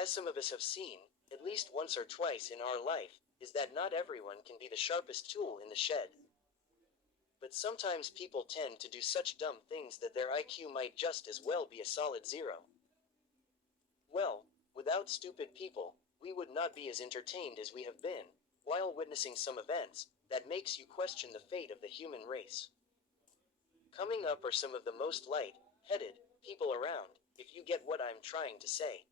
As some of us have seen, at least once or twice in our life, is that not everyone can be the sharpest tool in the shed. But sometimes people tend to do such dumb things that their IQ might just as well be a solid zero. Well, without stupid people, we would not be as entertained as we have been, while witnessing some events that makes you question the fate of the human race. Coming up are some of the most light-headed people around, if you get what I'm trying to say.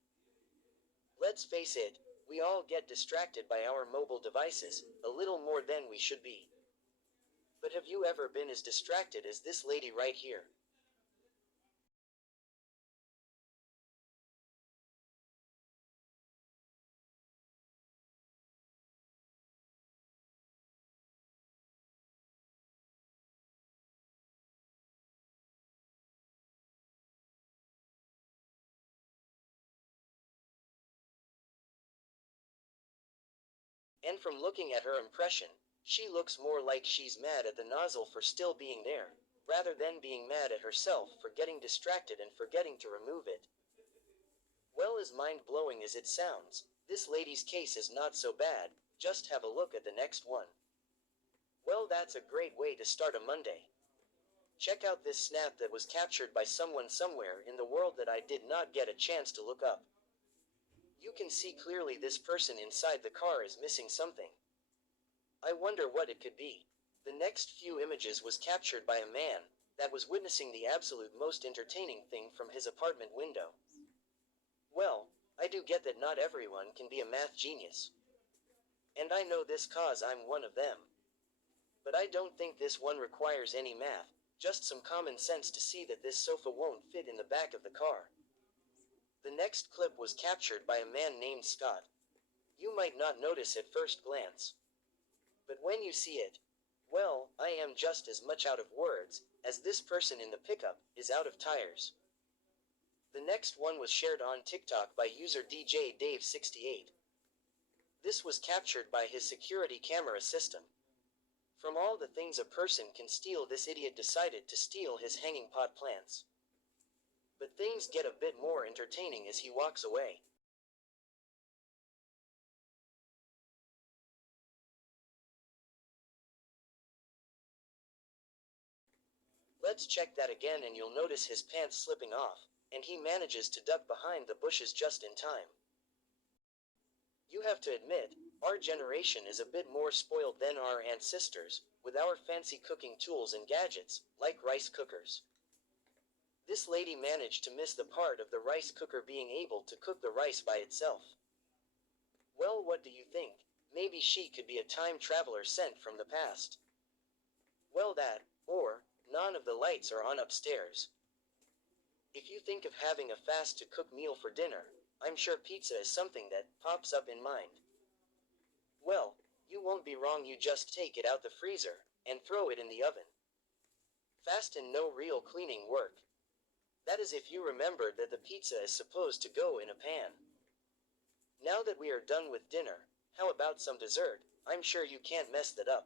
Let's face it, we all get distracted by our mobile devices a little more than we should be. But have you ever been as distracted as this lady right here? And from looking at her impression, she looks more like she's mad at the nozzle for still being there, rather than being mad at herself for getting distracted and forgetting to remove it. Well, as mind-blowing as it sounds, this lady's case is not so bad. Just have a look at the next one. Well, that's a great way to start a Monday. Check out this snap that was captured by someone somewhere in the world that I did not get a chance to look up. You can see clearly this person inside the car is missing something. I wonder what it could be. The next few images was captured by a man that was witnessing the absolute most entertaining thing from his apartment window. Well, I do get that not everyone can be a math genius. And I know this cause I'm one of them. But I don't think this one requires any math, just some common sense to see that this sofa won't fit in the back of the car. The next clip was captured by a man named Scott. You might not notice at first glance. But when you see it, well, I am just as much out of words as this person in the pickup is out of tires. The next one was shared on TikTok by user DJ Dave68. This was captured by his security camera system. From all the things a person can steal, this idiot decided to steal his hanging pot plants. But things get a bit more entertaining as he walks away. Let's check that again and you'll notice his pants slipping off, and he manages to duck behind the bushes just in time. You have to admit, our generation is a bit more spoiled than our ancestors, with our fancy cooking tools and gadgets, like rice cookers. This lady managed to miss the part of the rice cooker being able to cook the rice by itself. Well, what do you think? Maybe she could be a time traveler sent from the past. Well, that, or, none of the lights are on upstairs. If you think of having a fast-to-cook meal for dinner, I'm sure pizza is something that pops up in mind. Well, you won't be wrong, you just take it out the freezer and throw it in the oven. Fast and no real cleaning work. That is if you remembered that the pizza is supposed to go in a pan. Now that we are done with dinner, how about some dessert? I'm sure you can't mess that up.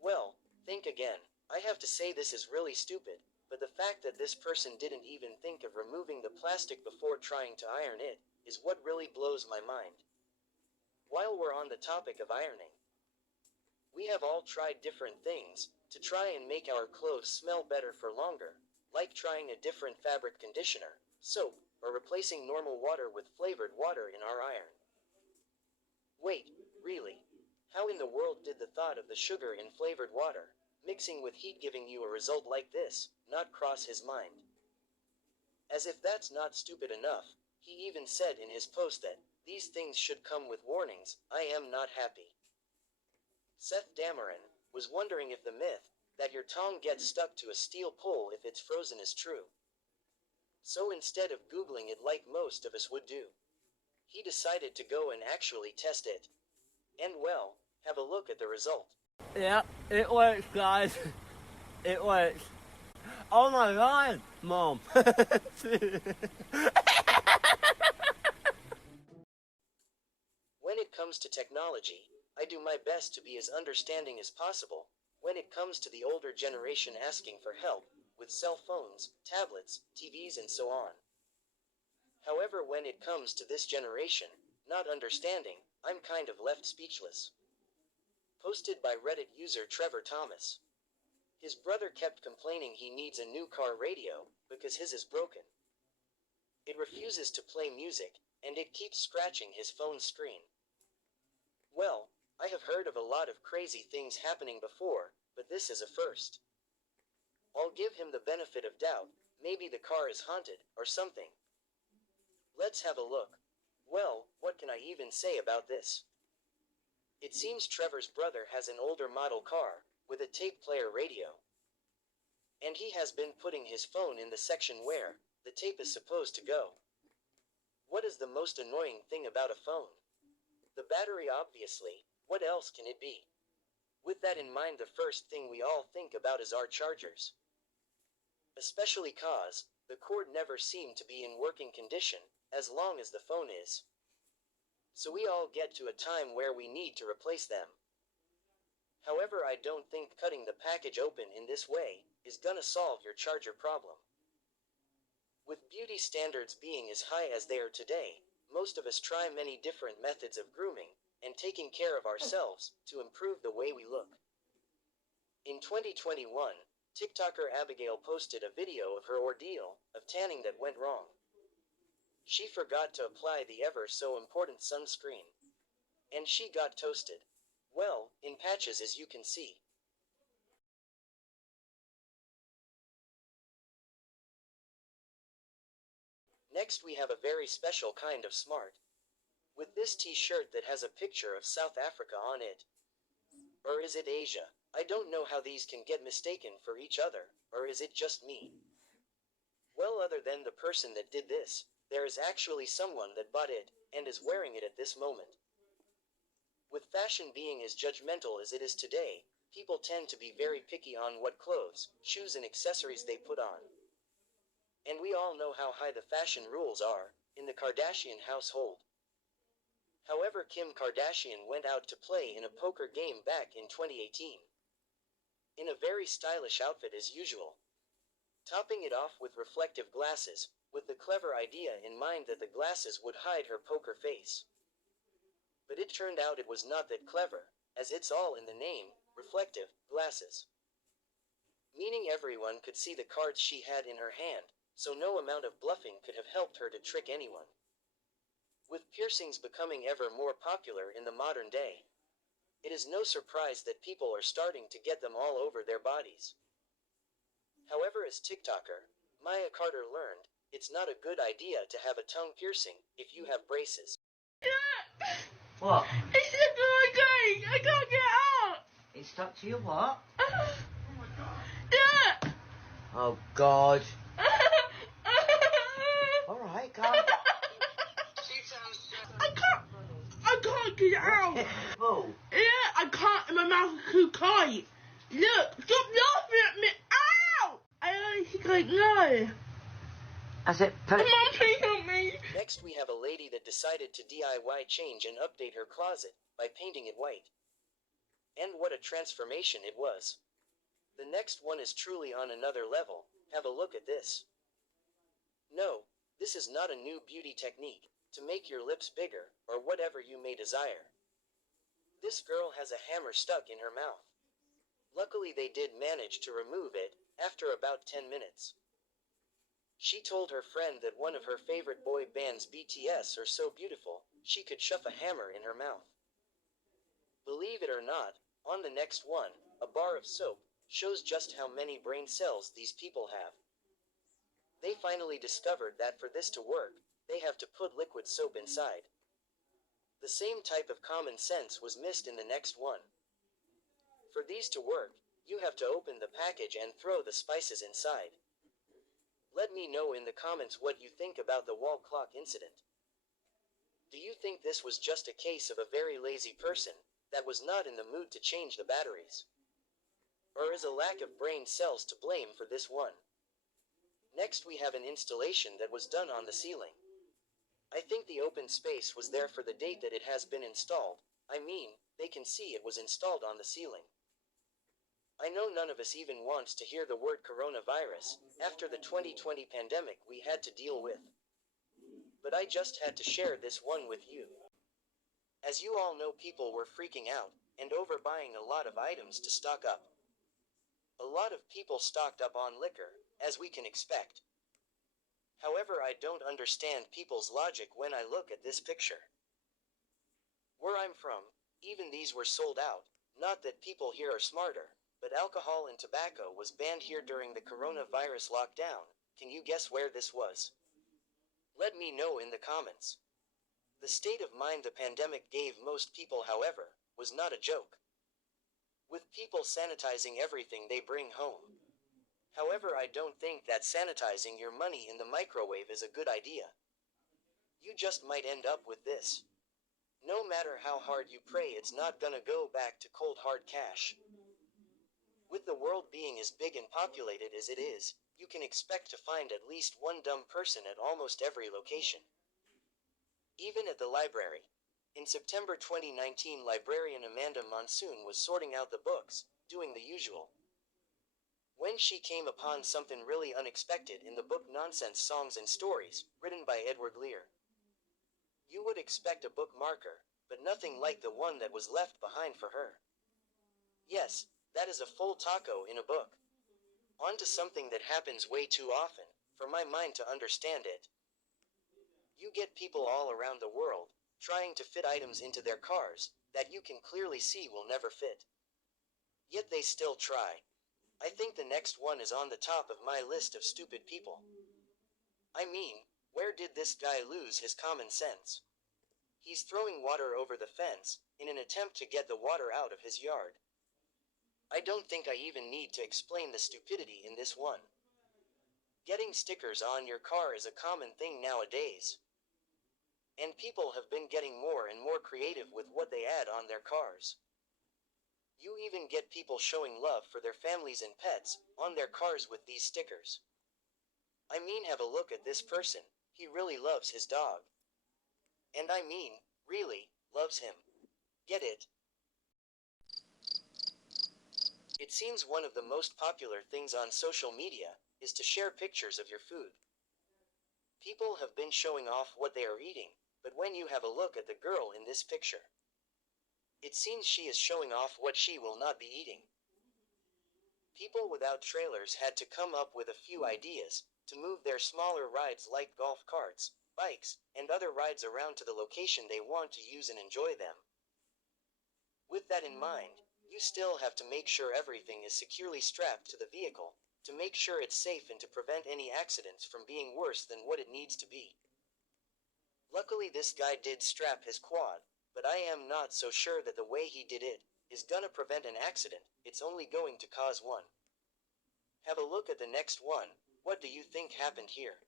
Well, think again. I have to say this is really stupid, but the fact that this person didn't even think of removing the plastic before trying to iron it is what really blows my mind. While we're on the topic of ironing, we have all tried different things to try and make our clothes smell better for longer, like trying a different fabric conditioner, soap, or replacing normal water with flavored water in our iron. Wait, really? How in the world did the thought of the sugar in flavored water, mixing with heat giving you a result like this, not cross his mind? As if that's not stupid enough, he even said in his post that these things should come with warnings. I am not happy. Seth Dameron was wondering if the myth that your tongue gets stuck to a steel pole if it's frozen is true. So instead of Googling it like most of us would do, he decided to go and actually test it. And well, have a look at the result. Yeah, it works, guys. It works. Oh my god, Mom. When it comes to technology, I do my best to be as understanding as possible when it comes to the older generation asking for help with cell phones, tablets, TVs, and so on. However, when it comes to this generation, not understanding, I'm kind of left speechless. Posted by Reddit user Trevor Thomas. His brother kept complaining he needs a new car radio, because his is broken. It refuses to play music, and it keeps scratching his phone screen. Well, I have heard of a lot of crazy things happening before, but this is a first. I'll give him the benefit of doubt, maybe the car is haunted, or something. Let's have a look. Well, what can I even say about this? It seems Trevor's brother has an older model car, with a tape player radio. And he has been putting his phone in the section where the tape is supposed to go. What is the most annoying thing about a phone? The battery, obviously. What else can it be? With that in mind, the first thing we all think about is our chargers. Especially cause the cord never seemed to be in working condition, as long as the phone is. So we all get to a time where we need to replace them. However, I don't think cutting the package open in this way is gonna solve your charger problem. With beauty standards being as high as they are today, most of us try many different methods of grooming and taking care of ourselves to improve the way we look. In 2021, TikToker Abigail posted a video of her ordeal of tanning that went wrong. She forgot to apply the ever so important sunscreen. And she got toasted. Well, in patches, as you can see. Next we have a very special kind of smart. With this t-shirt that has a picture of South Africa on it. Or is it Asia? I don't know how these can get mistaken for each other, or is it just me? Well, other than the person that did this, there is actually someone that bought it, and is wearing it at this moment. With fashion being as judgmental as it is today, people tend to be very picky on what clothes, shoes and accessories they put on. And we all know how high the fashion rules are in the Kardashian household. However, Kim Kardashian went out to play in a poker game back in 2018. In a very stylish outfit as usual. Topping it off with reflective glasses, with the clever idea in mind that the glasses would hide her poker face. But it turned out it was not that clever, as it's all in the name, reflective glasses. Meaning everyone could see the cards she had in her hand, so no amount of bluffing could have helped her to trick anyone. With piercings becoming ever more popular in the modern day, it is no surprise that people are starting to get them all over their bodies. However, as TikToker Maya Carter learned, it's not a good idea to have a tongue piercing if you have braces. What? It's stuck to my gate. I can't get out. It's stuck to your what? Yeah. Oh, God. Alright, calm. I can't get out. Oh. Yeah, I can't. My mouth is too tight. Look, stop laughing at me. Ow! I honestly can't know. Has it put it? Mum, please help me. Next we have a lady that decided to DIY change and update her closet by painting it white. And what a transformation it was. The next one is truly on another level. Have a look at this. No, this is not a new beauty technique to make your lips bigger or whatever you may desire. This girl has a hammer stuck in her mouth. Luckily they did manage to remove it after about 10 minutes. She told her friend that one of her favorite boy bands BTS are so beautiful, she could shove a hammer in her mouth. Believe it or not, on the next one, a bar of soap shows just how many brain cells these people have. They finally discovered that for this to work, they have to put liquid soap inside. The same type of common sense was missed in the next one. For these to work, you have to open the package and throw the spices inside. Let me know in the comments what you think about the wall clock incident. Do you think this was just a case of a very lazy person that was not in the mood to change the batteries? Or is a lack of brain cells to blame for this one? Next we have an installation that was done on the ceiling. I think the open space was there for the date that it has been installed. I mean, they can see it was installed on the ceiling. I know none of us even wants to hear the word coronavirus after the 2020 pandemic we had to deal with. but I just had to share this one with you. As you all know, people were freaking out and overbuying a lot of items to stock up. A lot of people stocked up on liquor, as we can expect. However, I don't understand people's logic when I look at this picture. Where I'm from, even these were sold out. Not that people here are smarter, but alcohol and tobacco was banned here during the coronavirus lockdown. Can you guess where this was? Let me know in the comments. The state of mind the pandemic gave most people, however, was not a joke. With people sanitizing everything they bring home. However, I don't think that sanitizing your money in the microwave is a good idea. You just might end up with this. No matter how hard you pray, it's not gonna go back to cold hard cash. With the world being as big and populated as it is, you can expect to find at least one dumb person at almost every location. Even at the library. In September 2019, librarian Amanda Monsoon was sorting out the books, doing the usual. When she came upon something really unexpected in the book Nonsense Songs and Stories, written by Edward Lear. You would expect a bookmarker, but nothing like the one that was left behind for her. Yes, that is a full taco in a book. On to something that happens way too often, for my mind to understand it. You get people all around the world, trying to fit items into their cars, that you can clearly see will never fit. Yet they still try. I think the next one is on the top of my list of stupid people. I mean, where did this guy lose his common sense? He's throwing water over the fence, in an attempt to get the water out of his yard. I don't think I even need to explain the stupidity in this one. Getting stickers on your car is a common thing nowadays. And people have been getting more and more creative with what they add on their cars. You even get people showing love for their families and pets on their cars with these stickers. I mean, have a look at this person. He really loves his dog. And I mean, really, loves him. Get it? It seems one of the most popular things on social media is to share pictures of your food. People have been showing off what they are eating, but when you have a look at the girl in this picture, it seems she is showing off what she will not be eating. People without trailers had to come up with a few ideas to move their smaller rides like golf carts, bikes, and other rides around to the location they want to use and enjoy them. With that in mind, you still have to make sure everything is securely strapped to the vehicle, to make sure it's safe and to prevent any accidents from being worse than what it needs to be. Luckily this guy did strap his quad, but I am not so sure that the way he did it is gonna prevent an accident, it's only going to cause one. Have a look at the next one. What do you think happened here?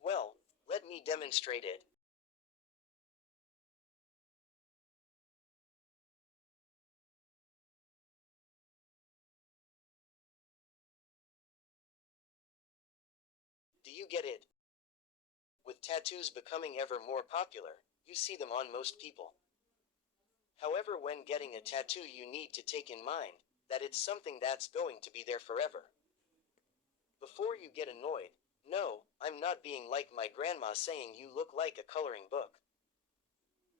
Well, let me demonstrate it. Do you get it? With tattoos becoming ever more popular, you see them on most people. However, when getting a tattoo, you need to take in mind that it's something that's going to be there forever. Before you get annoyed, no, I'm not being like my grandma saying you look like a coloring book.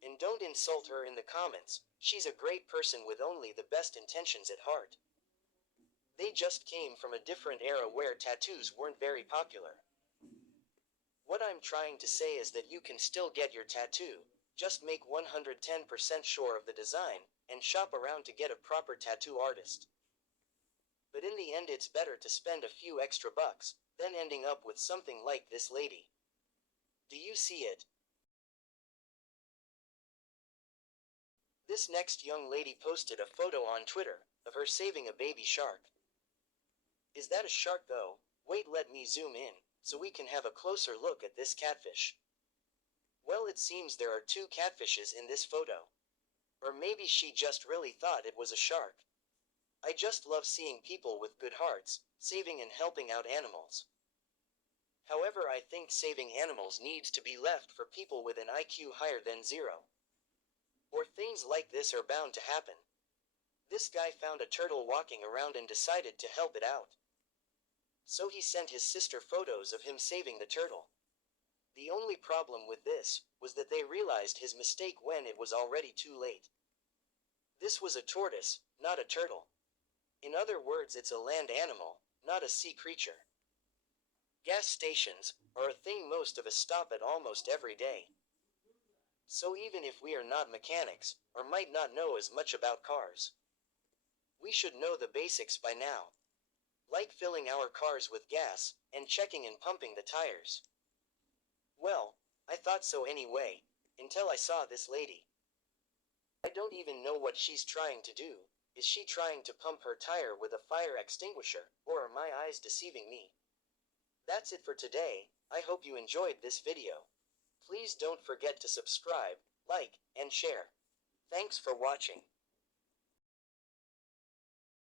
And don't insult her in the comments, she's a great person with only the best intentions at heart. They just came from a different era where tattoos weren't very popular. What I'm trying to say is that you can still get your tattoo, just make 110% sure of the design, and shop around to get a proper tattoo artist. But in the end it's better to spend a few extra bucks, than ending up with something like this lady. Do you see it? This next young lady posted a photo on Twitter of her saving a baby shark. Is that a shark though? Wait, let me zoom in, so we can have a closer look at this catfish. Well, it seems there are two catfishes in this photo. Or maybe she just really thought it was a shark. I just love seeing people with good hearts, saving and helping out animals. However, I think saving animals needs to be left for people with an IQ higher than 0. Or things like this are bound to happen. This guy found a turtle walking around and decided to help it out. So he sent his sister photos of him saving the turtle. The only problem with this was that they realized his mistake when it was already too late. This was a tortoise, not a turtle. In other words, it's a land animal, not a sea creature. Gas stations are a thing most of us stop at almost every day. So even if we are not mechanics, or might not know as much about cars, we should know the basics by now. Like filling our cars with gas, and checking and pumping the tires. Well, I thought so anyway, until I saw this lady. I don't even know what she's trying to do. Is she trying to pump her tire with a fire extinguisher, or are my eyes deceiving me? That's it for today. I hope you enjoyed this video. Please don't forget to subscribe, like, and share. Thanks for watching.